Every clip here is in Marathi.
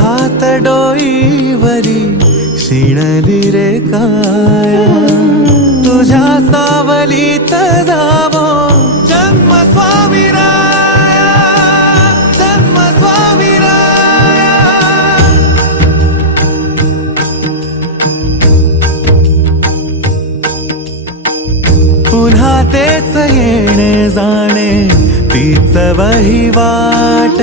हात डोईवरी शिणली रे काया? तुझ्या सावलीत जावो. जन्म स्वामी राया जन्म स्वामी राया पुन्हा तेच येणे जाणे तीच वही वाट.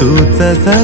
तूच सर